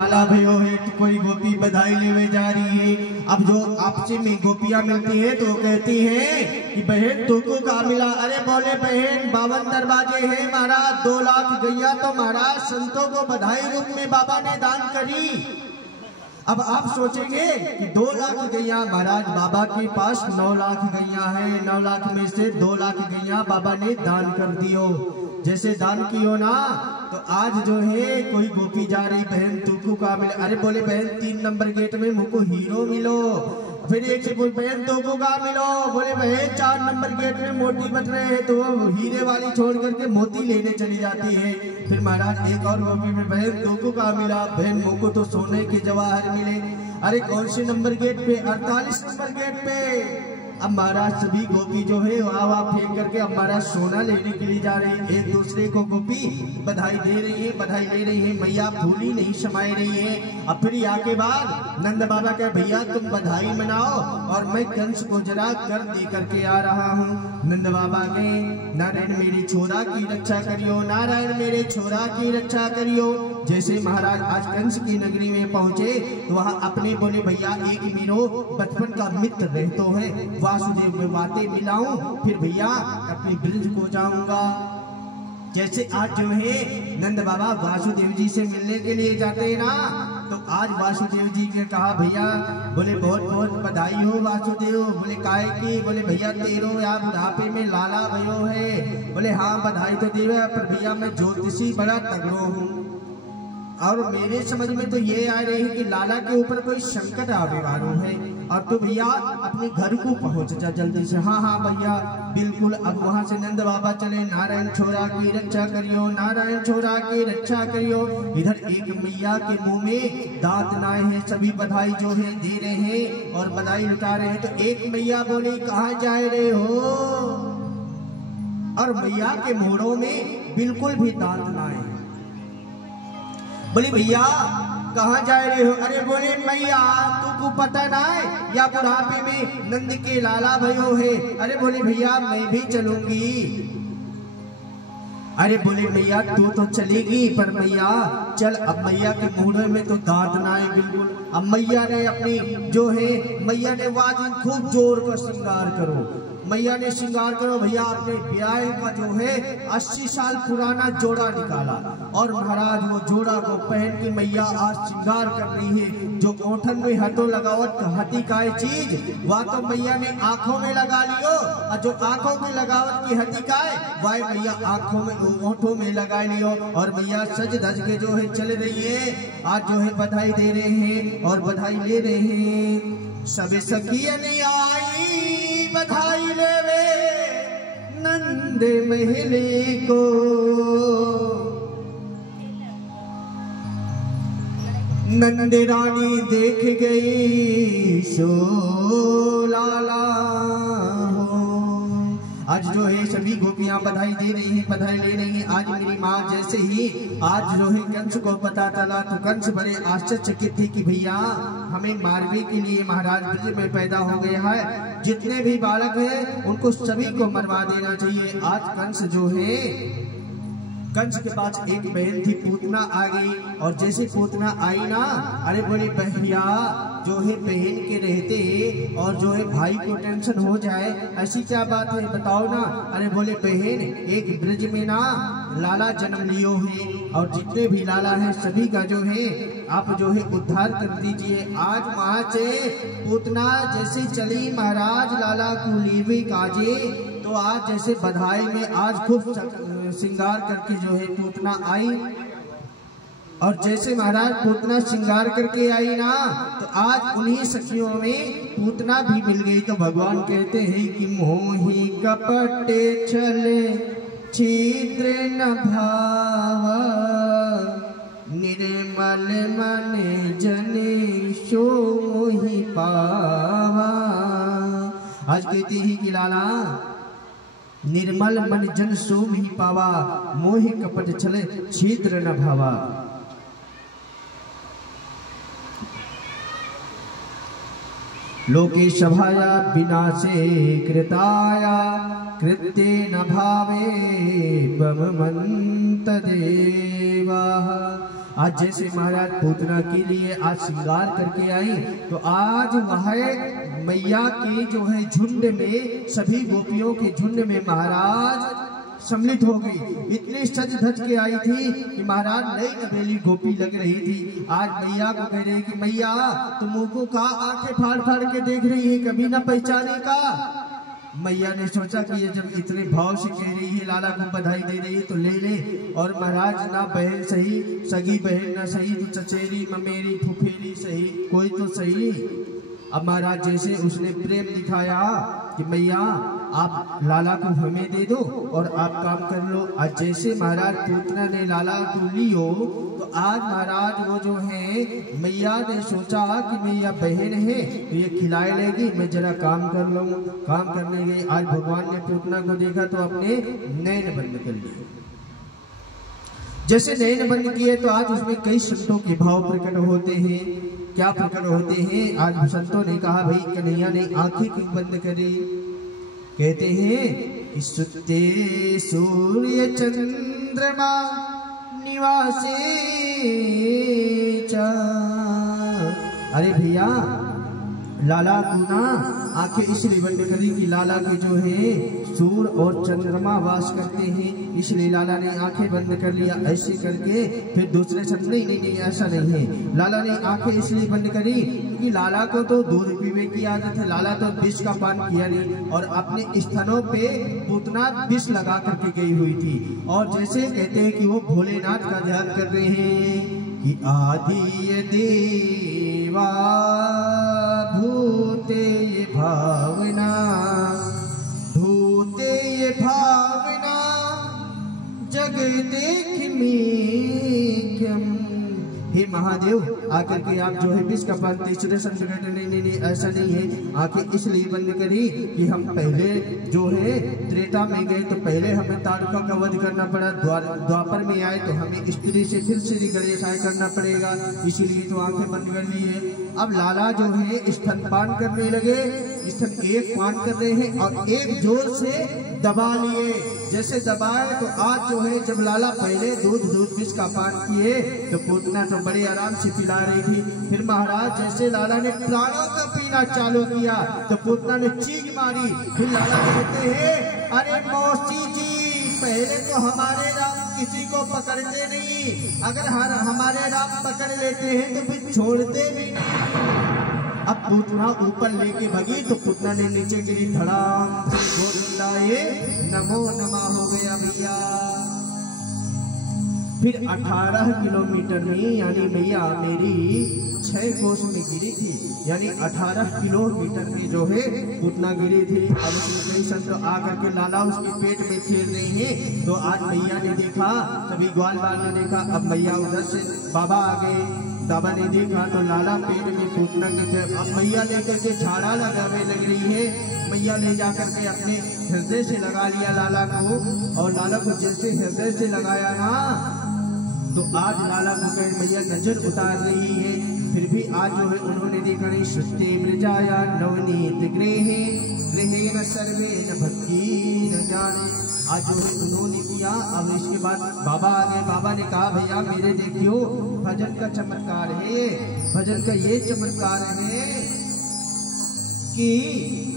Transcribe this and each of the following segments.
लाला भयो है तो कोई गोपी बधाई लेवे जा रही है। अब जो आपसे में गोपियां मिलती है तो कहती हैं कि बहन तुमको का मिला। अरे बोले बहन 52 दरवाजे हैं महाराज, 2 लाख गैया तो महाराज संतों को बधाई रूप में बाबा ने दान करी। अब आप सोचेंगे कि 2 लाख गैया महाराज, बाबा के पास 9 लाख गैया है, 9 लाख में से 2 लाख गैया बाबा ने दान कर दियो। जैसे दान कियो ना तो आज जो है कोई गोपी जा रही, बहन तुमको का मिले। अरे बोले बहन 3 नंबर गेट में मुझको हीरो मिलो। फिर एक से बोल बहन तुमको का मिलो। बोले बहन 4 नंबर गेट में मोती बट रहे हैं तो वो हीरे वाली छोड़ करके मोती लेने चली जाती है। फिर महाराज एक और गोपी में बहन तुमको का मिला। बहन मुझको तो सोने के जवाहर मिले। अरे कौन से नंबर गेट पे? 48 नंबर गेट पे। अब महाराज सभी गोपी जो है वाह फेंक करके अब महाराज सोना लेने के लिए जा रही है। एक दूसरे को गोपी बधाई दे रही है, बधाई ले रही है। मैया फूली नहीं समाई रही है। अब फिर यहाँ के बाद नंद बाबा कहे भैया तुम बधाई मनाओ और मैं कंस को जरा कर दे करके आ रहा हूँ। नंद बाबा के नारायण मेरे छोरा की रक्षा करियो, नारायण मेरे छोरा की रक्षा करियो। जैसे महाराज आज कंस की नगरी में पहुंचे तो वहाँ अपने बोले भैया एक मेरो बचपन का मित्र रहतो है, वासुदेव में बातें मिलाऊं फिर भैया अपने ब्रिज को जाऊंगा। जैसे आज जो है नंद बाबा वासुदेव जी से मिलने के लिए जाते हैं ना, तो आज वासुदेव जी ने कहा भैया बोले बहुत बहुत बधाई हो वासुदेव। बोले काहे की? बोले भैया तेरो या बुढ़ापे में लाला भयो है। बोले हाँ बधाई तो दी है पर भैया मैं ज्योतिषी बड़ा तगड़ो हूँ और मेरे समझ में तो ये आ रही है कि लाला के ऊपर कोई संकट आने वाला है और तो भैया अपने घर को पहुंच जा जल्दी से। हाँ हाँ भैया बिल्कुल। अब वहां से नंद बाबा चले, नारायण छोरा की रक्षा करियो, नारायण छोरा की रक्षा करियो। इधर एक मैया के मुंह में दांत नाए हैं, सभी बधाई जो है दे रहे हैं और बधाई लुटा रहे हैं। तो एक मैया बोली कहाँ जा रहे हो? और मैया के मोड़ों में बिल्कुल भी दांत नाए। बोली भैया कहाँ जा रहे हो? अरे बोले मैया तुमको पता ना है या बुढ़ापे में नंद के लाला भयो है। अरे बोले भैया मैं भी चलूंगी। अरे बोले मैया तू तो चलेगी पर मैया चल। अब मैया के मुंह में तो दांत ना है बिल्कुल। अब मैया ने अपनी जो है मैया ने वाजी खूब जोर का श्रृंगार करो, मैया ने श्रृंगार करो भैया। अपने ब्याह का जो है 80 साल पुराना जोड़ा निकाला और महाराज वो जोड़ा को पहन के मैया आज श्रृंगार कर रही है। जो ओठन में हथो लगावट हटी का चीज वह तो मैया ने आंखों में लगा लियो और जो आंखों में लगावट की हटी का वह मैया आंखों में ओठों में लगा लियो और मैया सज धज के जो है चल रही है। आज जो है बधाई दे रहे हैं और बधाई ले रहे हैं। सब सखियन आई बधाई लेवे नंद महली को। नंद रानी देख गई सो लाला हो। आज जो है सभी गोपियां बधाई दे रही हैं, बधाई ले रही हैं। आज मेरी माँ जैसे ही आज जो है कंस को पता चला तो कंस बड़े आश्चर्यचकित थे कि भैया हमें मारने के लिए महाराज ब्रज में पैदा हो गया है। जितने भी बालक हैं उनको सभी को मरवा देना चाहिए। आज कंस जो है कंस के पास एक बहन थी, पूतना आ गई और जैसे पूतना आई ना, अरे बोले भैया जो है बहन के रहते और जो है भाई को टेंशन हो जाए ऐसी क्या बात है बताओ ना। अरे बोले बहन एक ब्रज में ना लाला जन्म लियो है और जितने भी लाला हैं सभी का जो है आप जो है उद्धार कर दीजिए। आज वहां से पूतना जैसे चली महाराज लाला को लीवी काजे तो आज जैसे बधाई में आज खूब श्रृंगार करके जो है पूतना आई और जैसे महाराज पूतना श्रृंगार करके आई ना तो आज उन्हीं सखियों में पूतना भी मिल गई। तो भगवान कहते हैं कि मोही कपटे चले छिद्र न भावा निर्मल मन जने सो मोहि पावा। आज कहते हैं कि लाला निर्मल मन जन सो ही पावा मोहि कपट चले छिद्र न भावा। लोके सभाया विनाशे कृताया कृत्ये न भावे बममंत देवा। आज जैसे महाराज पूतना के लिए आज श्रृंगार करके आई, तो आज वह मैया के जो है झुंड में, सभी गोपियों के झुंड में महाराज सम्मिलित हो गई। इतनी सज धज के आई थी कि महाराज नई नवेली गोपी लग रही थी। आज मैया को कह रही कि मैया तुम को का आंखें फाड़ फाड़ के देख रही है, कभी ना पहचाने का। मैया ने सोचा कि ये जब इतने भाव से कह रही है, लाला को बधाई दे रही है, तो ले ले। और महाराज ना बहन सही, सगी बहन ना सही, तो चचेरी ममेरी फुफेरी सही, कोई तो सही। अब महाराज जैसे उसने प्रेम दिखाया कि मैया आप लाला को हमें दे दो और आप काम कर लो। आज जैसे महाराज पूतना ने लाला को लियो, तो आज महाराज वो जो है मैया ने सोचा कि मैया बहन है तो ये खिलाए लेगी, मैं जरा काम कर लूँ। काम करने गई। आज भगवान ने पूतना को देखा तो अपने नैन बंद कर लिए। जैसे नैन बंद किए तो आज उसमें कई संतों के भाव प्रकट होते हैं। क्या प्रकट होते हैं? आज संतों ने कहा भाई कन्हैया ने आंखें क्यों बंद करी? कहते हैं कि सुते सूर्य चंद्रमा निवासे चा। अरे भैया लाला को ना आंखें इसलिए बंद करी कि लाला के जो है सूर्य और चंद्रमा वास करते हैं, इसलिए लाला ने आंखें बंद कर लिया। ऐसे करके फिर दूसरे शब्द नहीं ऐसा नहीं है। लाला ने आंखें इसलिए बंद करी कि लाला को तो दूध पीने की आदत है, लाला तो विष का पान किया नहीं, और अपने स्तनों पे पूतना विष लगा करके गई हुई थी। और जैसे कहते हैं कि वो भोलेनाथ का ध्यान कर रहे हैं कि आदि देवा भूते ये भावना, भूते ये भावना जग देख मीक्यम। हे महादेव आकर के आप जो है विष का पान तीसरे संत कहते नहीं ऐसा नहीं है। आंखें इसलिए बंद करी कि हम पहले जो है त्रेता में गए तो पहले हमें ताड़का का वध करना पड़ा, द्वापर में आए तो हमें स्त्री से फिर श्री गणेशाय करना पड़ेगा, इसीलिए तो आंखें बंद कर ली है। अब लाला जो है स्तनपान करने लगे, स्तन एक पान कर रहे हैं और एक जोर से दबा लिए। जैसे दबाए तो आज जो है जब लाला पहले दूध विष का पान किए तो पूतना तो बड़े आराम से पिला रही थी। फिर महाराज जैसे लाला ने प्राणों का पीना चालू किया तो पूतना ने चीख मारी। फिर लाला कहते हैं अरे मौसी जी पहले तो हमारे राम किसी को पकड़ते नहीं, अगर हमारे राम पकड़ लेते हैं तो फिर छोड़ते भी नहीं। अब पूतना ऊपर लेके भगी तो पूतना ने नीचे गिरी, धड़ाम से गोविंदाए नमो नमः हो गया भैया। फिर 18 किलोमीटर में यानी भैया मेरी 6 कोस में गिरी थी, यानी 18 किलोमीटर में जो है पूतना गिरी थी। अब उसमें कई संत आकर के लाला उसके पेट में खेल रहे हैं। तो आज मैया ने देखा, सभी ग्वाल बाल ने देखा। अब मैया उधर से बाबा आ गए, बाबा ने देखा तो लाला पेट में पूतना के। अब मैया लेकर के झाड़ा लगाने लग रही है। मैया ले जाकर के अपने हृदय से लगा लिया लाला को, और लाला को जैसे हृदय से लगाया ना तो आज लाला को मैया नजर उतार रही है। फिर भी आज जो है उन्होंने देखा नहीं। सुस्ते मृजाया नवनीत गृहे गृहे न सर्वे न भक्ति न जाने। आज जो है उन्होंने किया। अब इसके बाद बाबा आ गए। बाबा ने कहा भैया मेरे देखियो भजन का चमत्कार है, भजन का ये चमत्कार है कि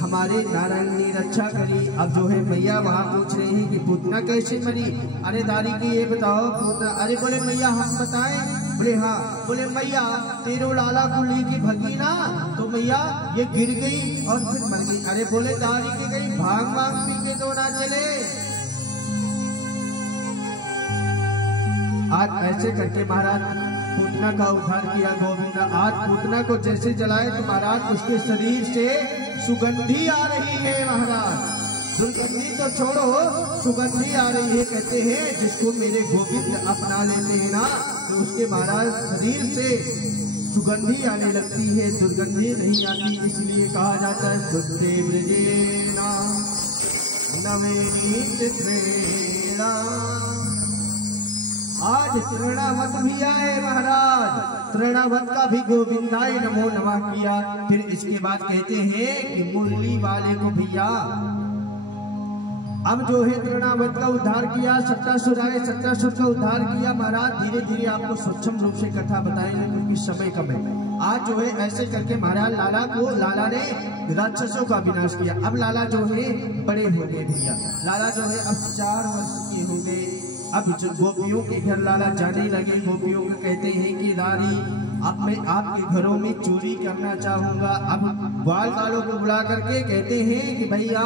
हमारे नारायण ने रक्षा करी। अब जो है मैया वहाँ पूछ रहे हैं कि पूतना कैसे मरी। अरे दारी की ये बताओ पूतना। अरे बोले मैया हम बताएं? बोले हाँ। बोले मैया तेरो लाला को लेके भगी ना तो मैया ये गिर गई और फिर मर गई। अरे बोले दारी की गई भाग भाग पी के तो ना चले। आज ऐसे करके महाराज पूतना का उद्धार किया गोविंदा। आज पूतना को जैसे जलाए तो महाराज उसके शरीर से सुगंधी आ रही है। महाराज दुर्गंधी तो छोड़ो, सुगंधी आ रही है। कहते हैं जिसको मेरे गोविंद अपना लेते हैं ना तो उसके महाराज शरीर से सुगंधी आने लगती है, दुर्गंधी नहीं आती। इसलिए कहा जाता है सुते ब्रजेना नवेनीत प्रेरणा। आज तृणावत भी आए महाराज, तृणावत का भी गोविंदाय नमो नमः किया। फिर इसके बाद कहते हैं कि मुरली वाले को भैया अब जो है तृणावत का उद्धार किया, सत्तासुर आए, सत्तासुर का उद्धार किया। महाराज धीरे धीरे आपको सूक्ष्म रूप से कथा बताएंगे क्योंकि समय कम है। आज जो है ऐसे करके महाराज लाला ने राक्षसों का विनाश किया। अब लाला जो है बड़े हो गए भैया, लाला जो है अब 4 वर्ष के हो गए। अब गोपियों के घर लाला जाने लगे। गोपियों को कहते हैं कि रानी अब मैं आपके घरों में चोरी करना चाहूंगा। अब ग्वाल वालों को बुला करके कहते हैं कि भैया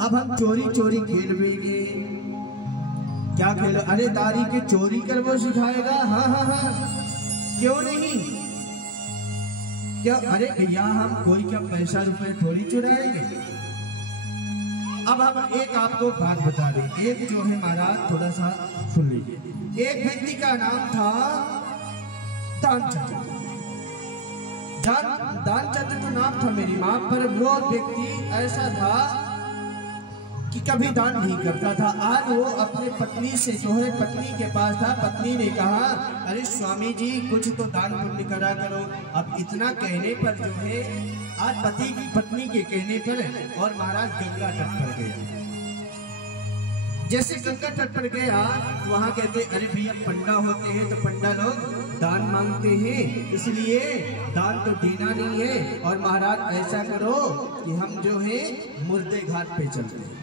अब हम चोरी चोरी खेलेंगे। क्या खेल? अरे दारी के चोरी कर वो सिखाएगा। हाँ हाँ हाँ, क्यों नहीं, क्या? अरे भैया हम कोई क्या पैसा रुपए थोड़ी चुराएंगे। अब हम एक आपको बात बता दें। एक जो है महाराज थोड़ा सा सुन लीजिए। एक व्यक्ति का नाम था दानचंद्र। दानचंद्र तो नाम था मेरी माँ, पर वो व्यक्ति ऐसा था कि कभी दान नहीं करता था। आज वो अपने पत्नी से जो है पत्नी के पास था। पत्नी ने कहा अरे स्वामी जी कुछ तो दान पुण्य करा करो। अब इतना कहने पर जो है आज पत्नी के कहने पर और महाराज गंगा तट पर गया। जैसे गंगा तट पर गया तो वहां कहते अरे भैया पंडा होते हैं तो पंडा लोग दान मांगते हैं, इसलिए दान तो देना नहीं है। और महाराज ऐसा करो कि हम जो है मुर्दे घाट पे चलते हैं।